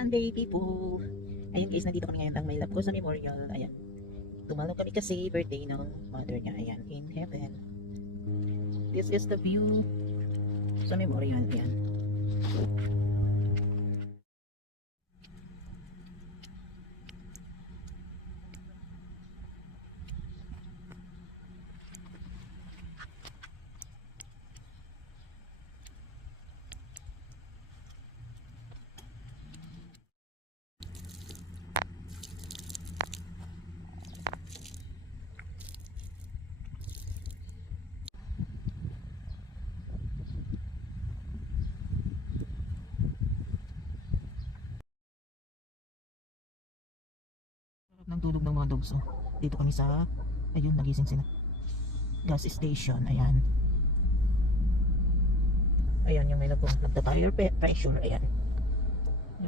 Sunday people. Ayun guys, nandito kami ngayon ang my love ko sa memorial. Ayan. Tumalaw kami kasi birthday ng mother niya. Ayan, in heaven. This is the view sa memorial. Ayan. Ng tulog ng mga dogs. Oh. Dito kami sa, ayun, nagising sila. Gas station. Ayan. Ayan yung may nagpunta tire pressure. Ayan.